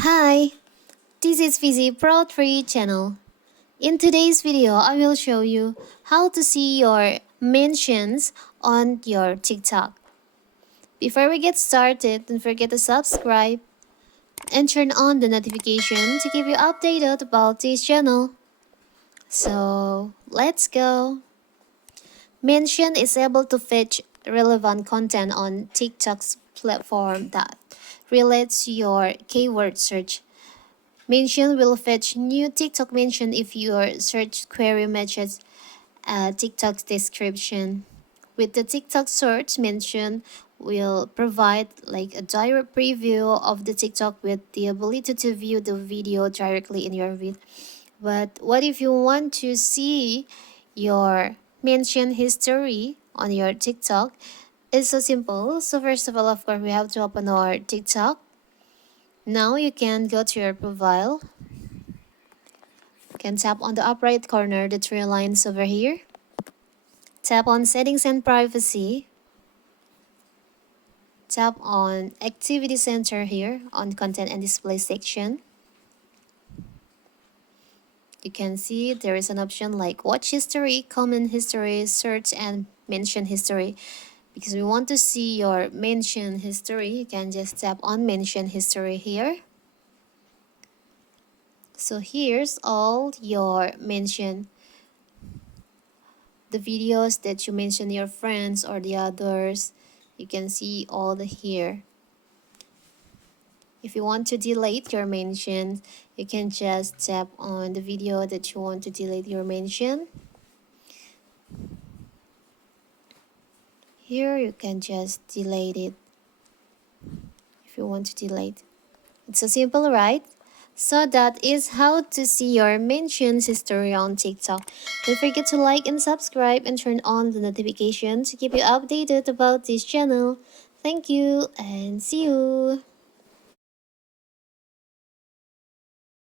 Hi, this is Fizzy Pro 3 channel. In today's video, I will show you how to see your mentions on your TikTok. Before we get started, don't forget to subscribe and turn on the notification to keep you updated about this channel. So, let's go. Mention is able to fetch relevant content on TikTok's platform that relates to your keyword search. Mention will fetch new TikTok mention if your search query matches TikTok's description. With the TikTok search, mention will provide like a direct preview of the TikTok with the ability to view the video directly in your feed. But what if you want to see your mention history on your TikTok? It's so simple. So first of all, of course, we have to open our TikTok. Now you can go to your profile. You can tap on the up right corner, the three lines over here. Tap on Settings and Privacy. Tap on Activity Center here on Content and Display section. You can see there is an option like Watch History, Comment History, Search, and Mention History. Because we want to see your mention history, you can just tap on Mention History here. So here's all your mention. The videos that you mention your friends or the others, you can see all the here. If you want to delete your mention, you can just tap on the video that you want to delete your mention. Here you can just delete it if you want to delete. It's so simple, right? So that is how to see your mentions history on TikTok. Don't forget to like and subscribe and turn on the notification to keep you updated about this channel. Thank you and see you.